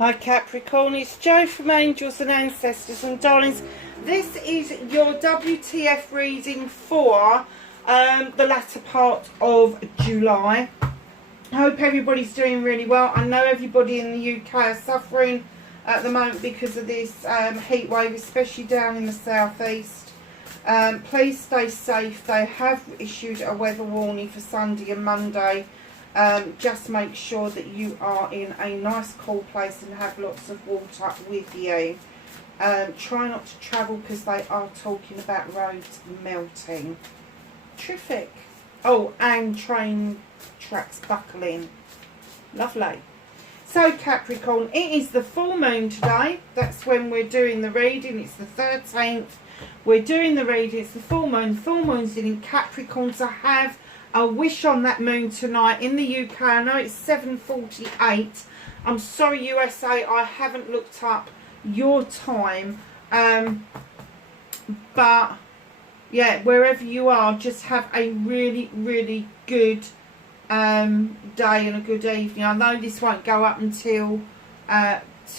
Hi Capricorn, it's Jo from Angels and Ancestors, and darlings, this is your WTF reading for the latter part of July. I hope everybody's doing really well. I know everybody in the UK are suffering at the moment because of this heat wave, especially down in the southeast. Please stay safe. They have issued a weather warning for Sunday and Monday. Just make sure that you are in a nice cool place and have lots of water with you. Try not to travel because they are talking about roads melting. Terrific. Oh, and train tracks buckling. Lovely. So Capricorn, it is the full moon today. That's when we're doing the reading. It's the 13th. We're doing the reading. It's the full moon. Full moon's in Capricorn, to have a wish on that moon tonight in the UK. I know it's 7:48. I'm sorry USA, I haven't looked up your time. But yeah, wherever you are, just have a really good day and a good evening. I know this won't go up until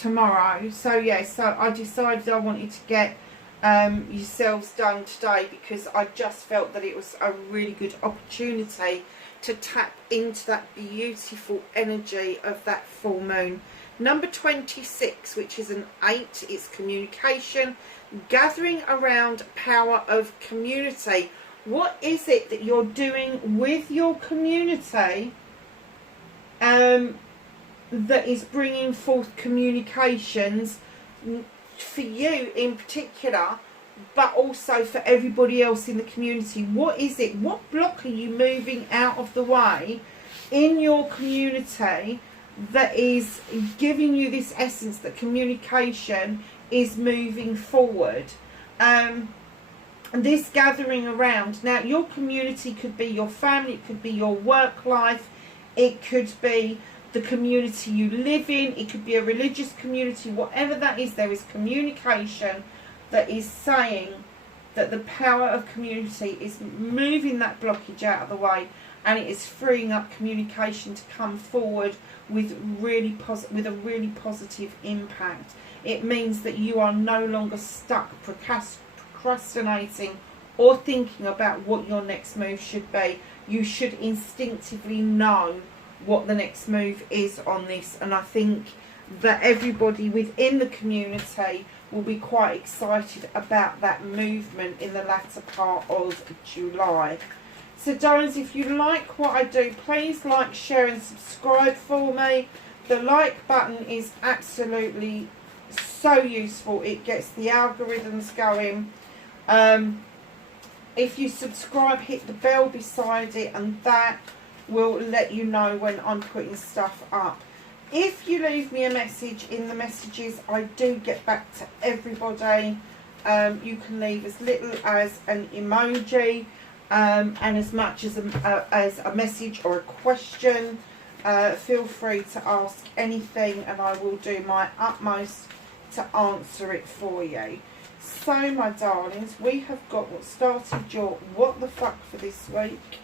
tomorrow. So yeah, so I decided I wanted to get yourselves done today because I just felt that it was a really good opportunity to tap into that beautiful energy of that full moon. Number 26, which is an 8, it's communication, gathering around power of community. What is it that you're doing with your community that is bringing forth communications for you in particular, but also for everybody else in the community? What is it? What block are you moving out of the way in your community that is giving you this essence that communication is moving forward? This gathering around, now your community could be your family, it could be your work life, it could be the community you live in, it could be a religious community, whatever that is. There is communication that is saying that the power of community is moving that blockage out of the way, and it is freeing up communication to come forward with with a really positive impact. It means that you are no longer stuck procrastinating or thinking about what your next move should be. You should instinctively know what the next move is on this, and I think that everybody within the community will be quite excited about that movement in the latter part of July. So darlings, if you like what I do, please like, share and subscribe for me. The like button is absolutely so useful. It gets the algorithms going. If you subscribe, hit the bell beside it, and that will let you know when I'm putting stuff up. If you leave me a message in the messages, I do get back to everybody. You can leave as little as an emoji and as much as a message or a question. Feel free to ask anything and I will do my utmost to answer it for you. So my darlings, we have got what started your what the fuck for this week.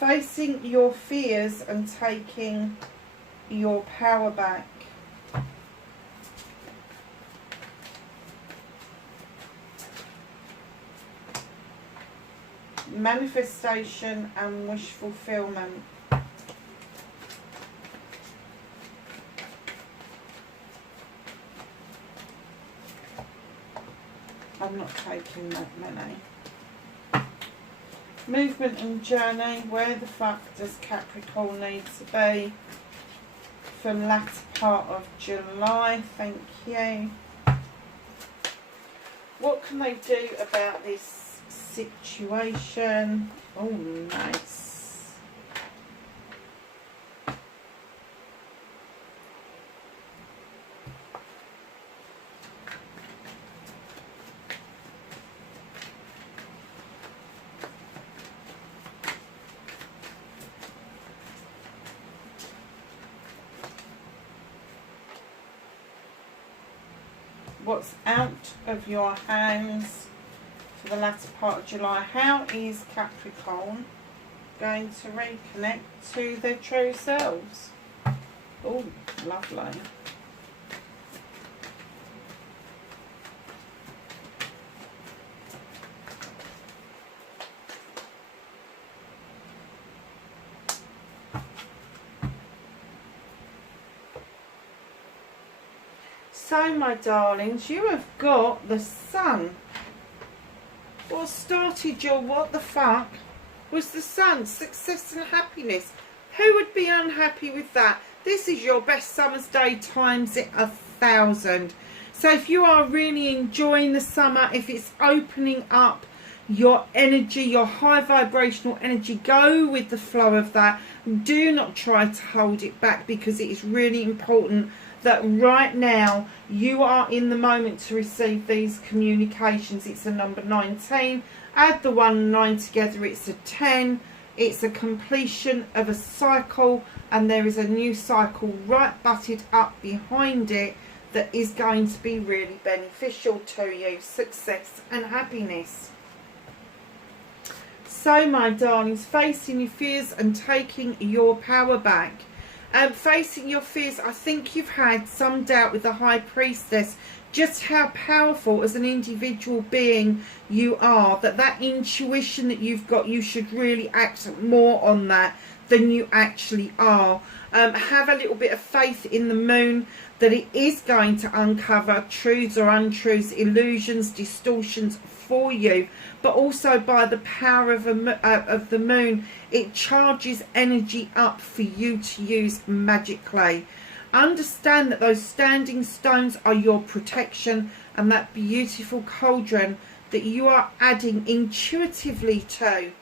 Facing your fears and taking your power back. Manifestation and wish fulfillment. I'm not taking that many. Movement and journey. Where the fuck does Capricorn need to be for the latter part of July? Thank you. What can they do about this situation? Oh, nice. What's out of your hands for the latter part of July? How is Capricorn going to reconnect to their true selves? Oh, lovely. So, my darlings, you have got the Sun. What started your what the fuck was the Sun. Success and happiness. Who would be unhappy with that? This is your best summer's day times it 1,000. So if you are really enjoying the summer, if it's opening up your energy, your high vibrational energy, go with the flow of that. Do not try to hold it back, because it is really important that right now you are in the moment to receive these communications. It's a number 19. Add the 1 and 9 together, it's a 10. It's a completion of a cycle, and there is a new cycle right butted up behind it that is going to be really beneficial to you. Success and happiness. So, my darlings, facing your fears and taking your power back. Facing your fears, I think you've had some doubt with the High Priestess, just how powerful as an individual being you are, that intuition that you've got, you should really act more on that than you actually are. Have a little bit of faith in the moon that it is going to uncover truths or untruths, illusions, distortions for you, but also by the power of the moon, it charges energy up for you to use magically. Understand that those standing stones are your protection, and that beautiful cauldron that you are adding intuitively to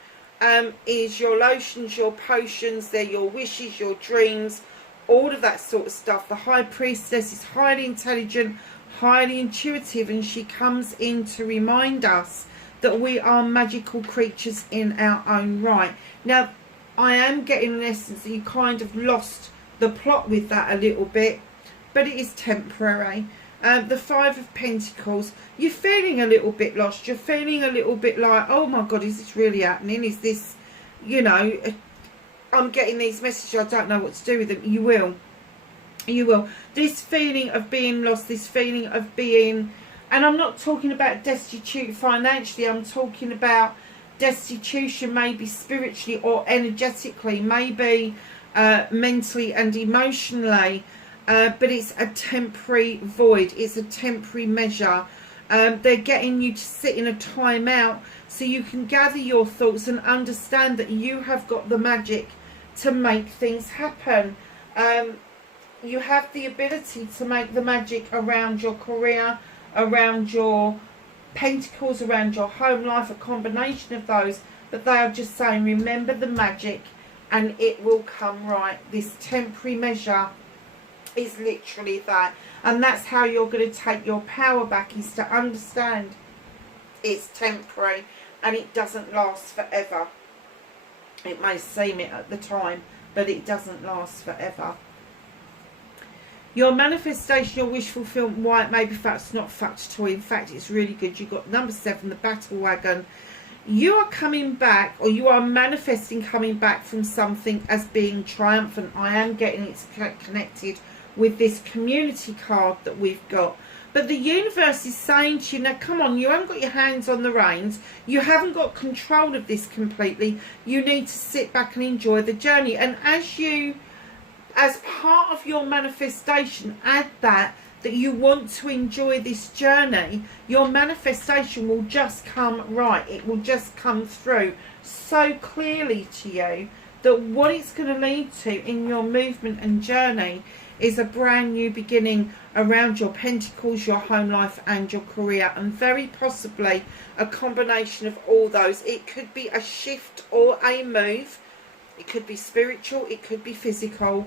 is your lotions, your potions, they're your wishes, your dreams, all of that sort of stuff. The High Priestess is highly intelligent, highly intuitive, and she comes in to remind us that we are magical creatures in our own right. Now, I am getting an essence that you kind of lost the plot with that a little bit, but it is temporary. The 5 of Pentacles, you're feeling a little bit lost. You're feeling a little bit like, oh my God, is this really happening? Is this, you know, I'm getting these messages, I don't know what to do with them. You will. This feeling of being lost, this feeling of being, and I'm not talking about destitute financially, I'm talking about destitution maybe spiritually or energetically, maybe mentally and emotionally, but it's a temporary void, it's a temporary measure. They're getting you to sit in a time out so you can gather your thoughts and understand that you have got the magic to make things happen. You have the ability to make the magic around your career, around your pentacles, around your home life, a combination of those, but they are just saying remember the magic and it will come right. This temporary measure is literally that, and that's how you're going to take your power back, is to understand it's temporary and it doesn't last forever. It may seem it at the time, but it doesn't last forever. Your manifestation, your wish fulfillment, why it may be fact, it's not fact at all. In fact, it's really good. You've got number 7, the battle wagon. You are coming back, or you are manifesting coming back from something as being triumphant. I am getting it connected with this community card that we've got. But the universe is saying to you, now come on, you haven't got your hands on the reins. You haven't got control of this completely. You need to sit back and enjoy the journey. And as part of your manifestation, add that you want to enjoy this journey, your manifestation will just come right. It will just come through so clearly to you that what it's going to lead to in your movement and journey is a brand new beginning around your pentacles, your home life and your career, and very possibly a combination of all those. It could be a shift or a move. It could be spiritual, it could be physical.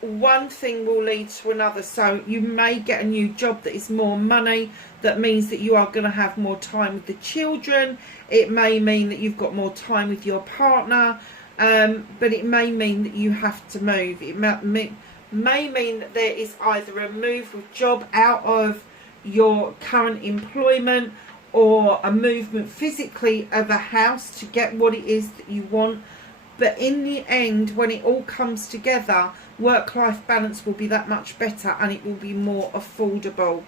One thing will lead to another. So you may get a new job that is more money. That means that you are going to have more time with the children. It may mean that you've got more time with your partner. But it may mean that you have to move. It may mean that there is either a move with job out of your current employment, or a movement physically of a house to get what it is that you want. But in the end, when it all comes together, work-life balance will be that much better and it will be more affordable.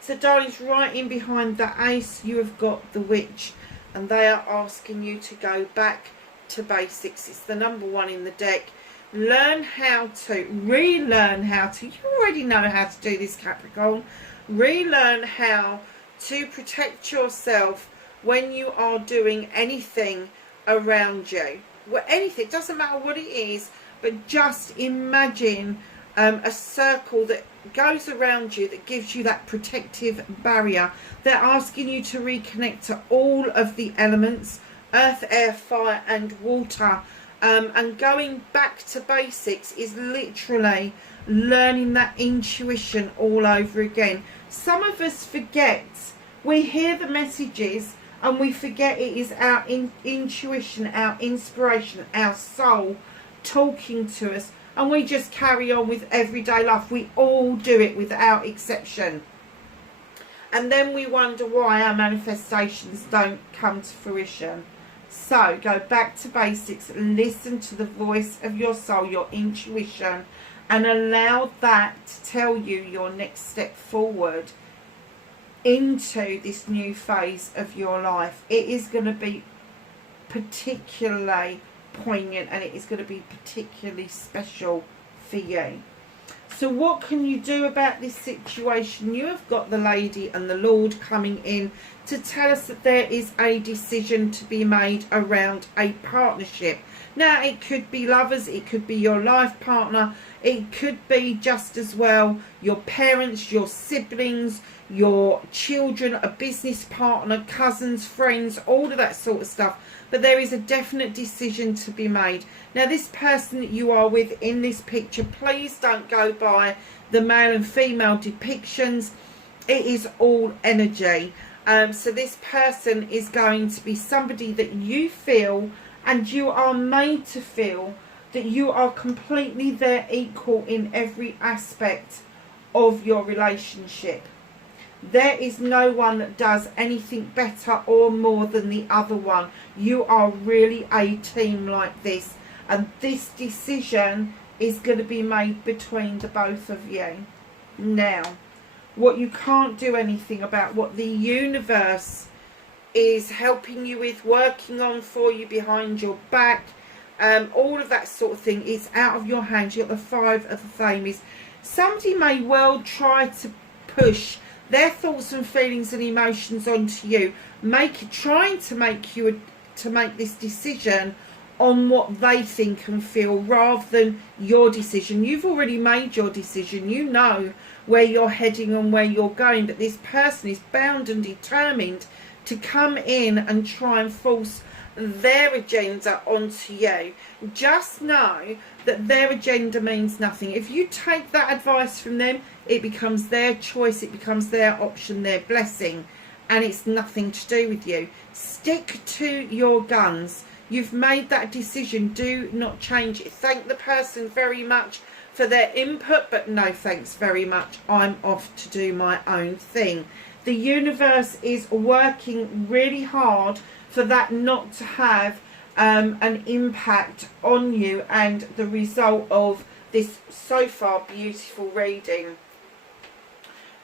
So darlings, right in behind the Ace, you have got the Witch, and they are asking you to go back to basics. It's the number 1 in the deck. Learn how to, relearn how to, you already know how to do this, Capricorn. Relearn how to protect yourself when you are doing anything around you. Well, anything, doesn't matter what it is, but just imagine a circle that goes around you that gives you that protective barrier. They're asking you to reconnect to all of the elements, earth, air, fire and water. And going back to basics is literally learning that intuition all over again. Some of us forget. We hear the messages and we forget it is our intuition, our inspiration, our soul talking to us, and we just carry on with everyday life. We all do it without exception. And then we wonder why our manifestations don't come to fruition. So go back to basics, listen to the voice of your soul, your intuition, and allow that to tell you your next step forward into this new phase of your life. It is going to be particularly poignant and it is going to be particularly special for you. So what can you do about this situation? You have got the Lady and the Lord coming in to tell us that there is a decision to be made around a partnership. Now, it could be lovers, it could be your life partner, it could be just as well your parents, your siblings, your children, a business partner, cousins, friends, all of that sort of stuff. But there is a definite decision to be made. Now, this person that you are with in this picture, please don't go by the male and female depictions. It is all energy. So this person is going to be somebody that you feel, and you are made to feel, that you are completely their equal in every aspect of your relationship. There is no one that does anything better or more than the other one. You are really a team like this. And this decision is going to be made between the both of you. Now, what you can't do anything about, what the universe is helping you with, working on for you behind your back, all of that sort of thing is out of your hands. You've got the 5 of the Thames. Somebody may well try to push their thoughts and feelings and emotions onto you, trying to make this decision on what they think and feel rather than your decision. You've already made your decision. You know where you're heading and where you're going, but this person is bound and determined to come in and try and force their agenda onto you. Just know that their agenda means nothing. If you take that advice from them, it becomes their choice, it becomes their option, their blessing, and it's nothing to do with you. Stick to your guns. You've made that decision. Do not change it. Thank the person very much for their input, but no thanks very much. I'm off to do my own thing. The universe is working really hard for that not to have an impact on you, and the result of this so far beautiful reading.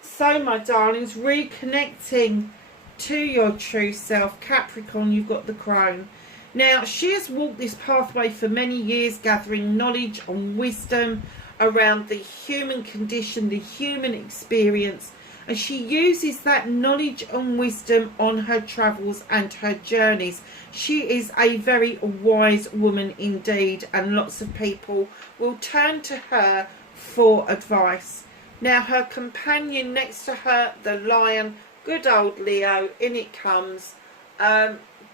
So, my darlings, reconnecting to your true self, Capricorn, you've got the Crone. Now, she has walked this pathway for many years, gathering knowledge and wisdom around the human condition, the human experience, and she uses that knowledge and wisdom on her travels and her journeys. She is a very wise woman indeed, and lots of people will turn to her for advice. Now, her companion next to her, the Lion, good old Leo, in it comes,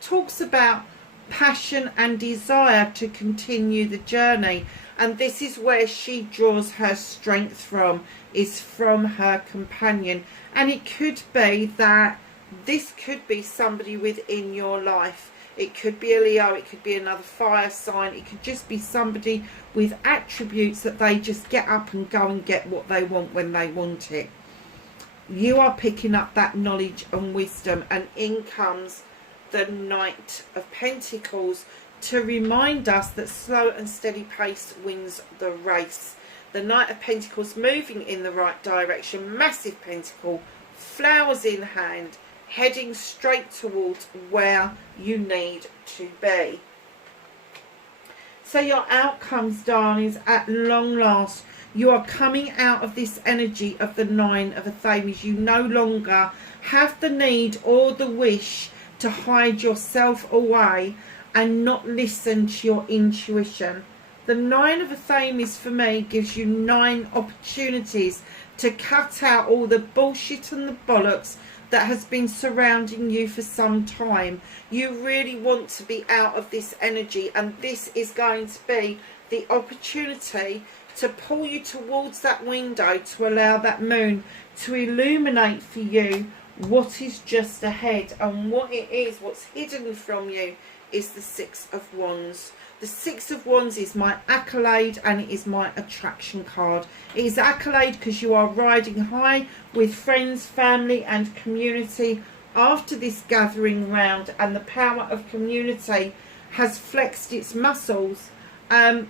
talks about passion and desire to continue the journey, and this is where she draws her strength from, is from her companion. And it could be that this could be somebody within your life. It could be a Leo, it could be another fire sign, it could just be somebody with attributes that they just get up and go and get what they want when they want it. You are picking up that knowledge and wisdom, and in comes the Knight of Pentacles to remind us that slow and steady pace wins the race. The Knight of Pentacles moving in the right direction, massive pentacle, flowers in hand, heading straight towards where you need to be. So your outcomes, darlings, at long last, you are coming out of this energy of the 9 of Athames. You no longer have the need or the wish to hide yourself away and not listen to your intuition. The 9 of Athames for me gives you 9 opportunities to cut out all the bullshit and the bollocks that has been surrounding you for some time. You really want to be out of this energy, and this is going to be the opportunity to pull you towards that window, to allow that moon to illuminate for you what is just ahead. And what it is, what's hidden from you, is the 6 of Wands. The 6 of Wands is my accolade, and it is my attraction card. It is accolade because you are riding high with friends, family and community after this gathering round, and the power of community has flexed its muscles. Let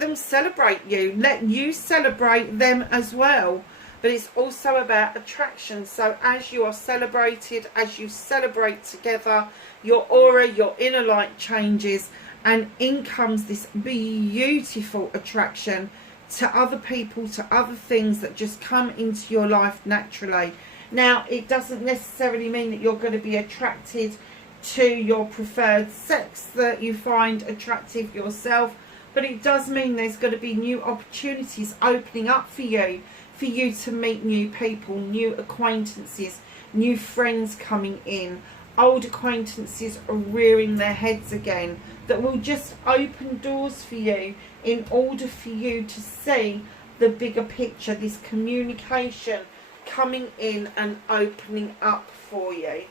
them celebrate you. Let you celebrate them as well. But it's also about attraction. So as you are celebrated, as you celebrate together, your aura, your inner light changes, and in comes this beautiful attraction to other people, to other things that just come into your life naturally. Now, it doesn't necessarily mean that you're going to be attracted to your preferred sex that you find attractive yourself, but it does mean there's going to be new opportunities opening up for you to meet new people, new acquaintances, new friends coming in, old acquaintances are rearing their heads again, that will just open doors for you in order for you to see the bigger picture, this communication coming in and opening up for you.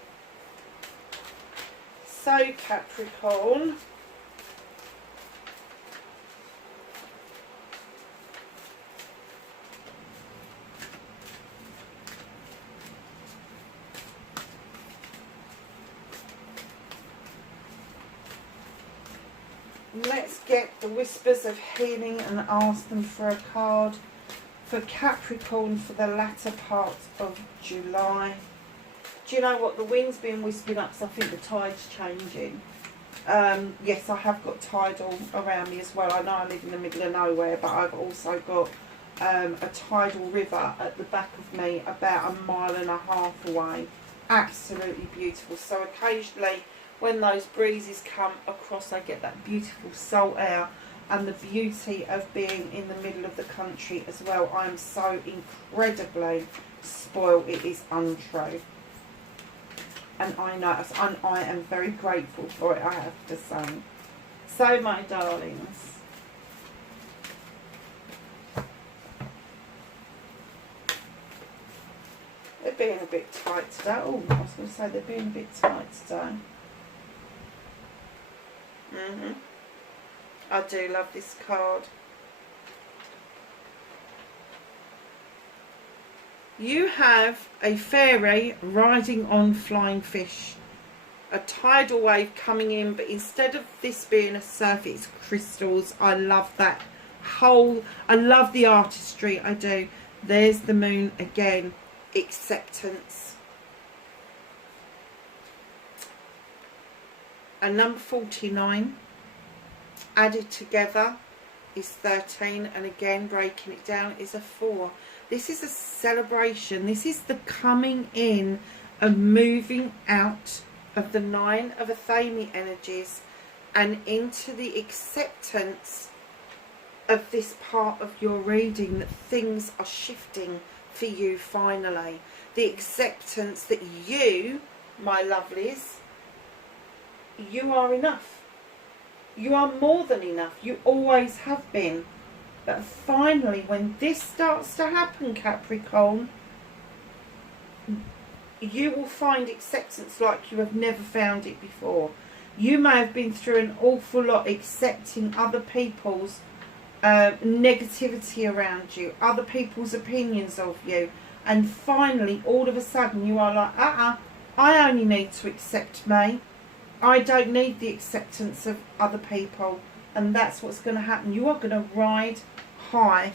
So Capricorn, let's get the whispers of healing and ask them for a card for Capricorn for the latter part of July. Do you know what? The wind's been whispering up, so I think the tide's changing. Yes, I have got tidal around me as well. I know I live in the middle of nowhere, but I've also got a tidal river at the back of me about 1.5 miles away. Absolutely beautiful. So occasionally, when those breezes come across, I get that beautiful salt air and the beauty of being in the middle of the country as well. I am so incredibly spoiled, it is untrue. And I know, and I am very grateful for it, I have to say. So, my darlings, they're being a bit tight today. Oh, I was going to say they're being a bit tight today. I do love this card. You have a fairy riding on flying fish. A tidal wave coming in, but instead of this being a surf, it's crystals. I love that whole, I love the artistry, I do. There's the moon again. Acceptance. And number 49 added together is 13, and again breaking it down is a 4. This is a celebration. This is the coming in and moving out of the 9 of Athame energies and into the acceptance of this part of your reading, that things are shifting for you finally. The acceptance that you, my lovelies, you are enough. You are more than enough. You always have been. But finally, when this starts to happen, Capricorn, you will find acceptance like you have never found it before. You may have been through an awful lot accepting other people's negativity around you, other people's opinions of you, and finally, all of a sudden, you are like, I only need to accept me. I don't need the acceptance of other people. And that's what's going to happen. You are going to ride high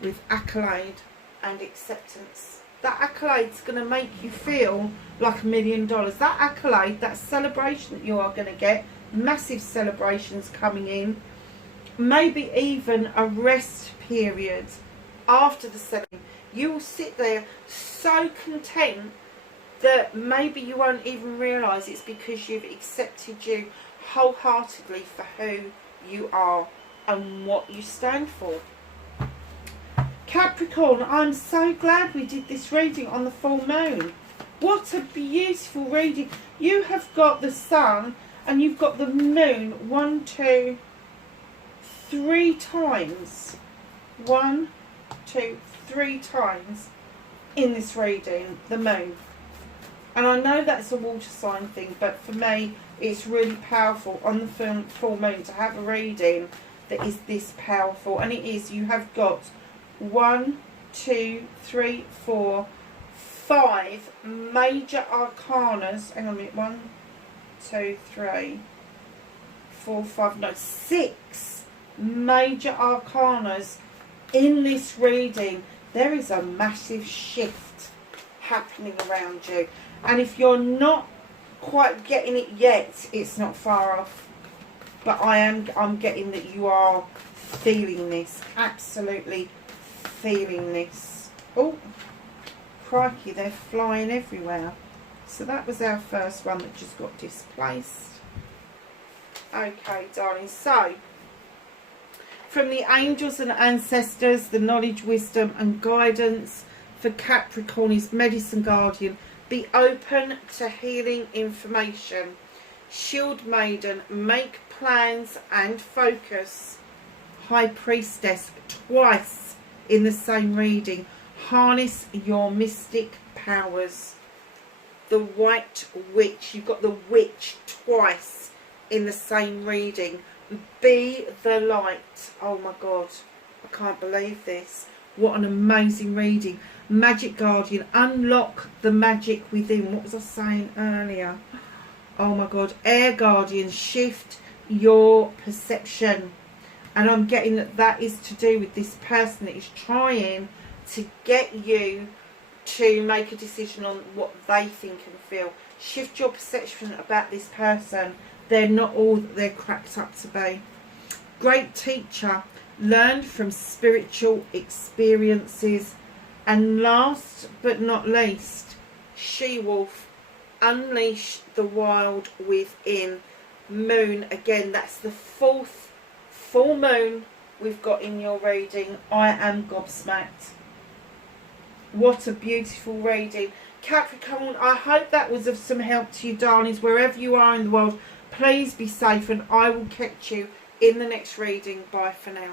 with accolade and acceptance. That accolade's going to make you feel like $1 million. That accolade, that celebration that you are going to get, massive celebrations coming in, maybe even a rest period after the celebration. You will sit there so content that maybe you won't even realise it's because you've accepted you wholeheartedly for who you are and what you stand for. Capricorn, I'm so glad we did this reading on the full moon. What a beautiful reading. You have got the sun and you've got the moon 1, 2, 3 times. 1, 2, 3 times in this reading, the moon. And I know that's a water sign thing, but for me it's really powerful on the full moon to have a reading that is this powerful. And it is. You have got 1, 2, 3, 4, 5 major arcanas. Hang on a minute. 1, 2, 3, 4, 5, no, 6 major arcanas in this reading. There is a massive shift happening around you, and if you're not quite getting it yet, it's not far off. But I'm getting that you are feeling this, absolutely feeling this. Oh, crikey, they're flying everywhere. So that was our first one that just got displaced. Okay, darling, so from the angels and ancestors, the knowledge, wisdom and guidance for Capricorn is Medicine Guardian. Be open to healing information. Shield Maiden, make plans and focus. High Priestess, twice in the same reading. Harness your mystic powers. The White Witch, you've got the Witch twice in the same reading. Be the light. Oh my God, I can't believe this. What an amazing reading. Magic Guardian, unlock the magic within. What was I saying earlier? Oh my God. Air Guardian, shift your perception. And I'm getting that that is to do with this person that is trying to get you to make a decision on what they think and feel. Shift your perception about this person. They're not all that they're cracked up to be. Great Teacher, learn from spiritual experiences. And last but not least, She-Wolf, unleash the wild within. Moon, again, that's the 4th full moon we've got in your reading. I am gobsmacked. What a beautiful reading. Capricorn, I hope that was of some help to you, darlings, wherever you are in the world. Please be safe, and I will catch you in the next reading. Bye for now.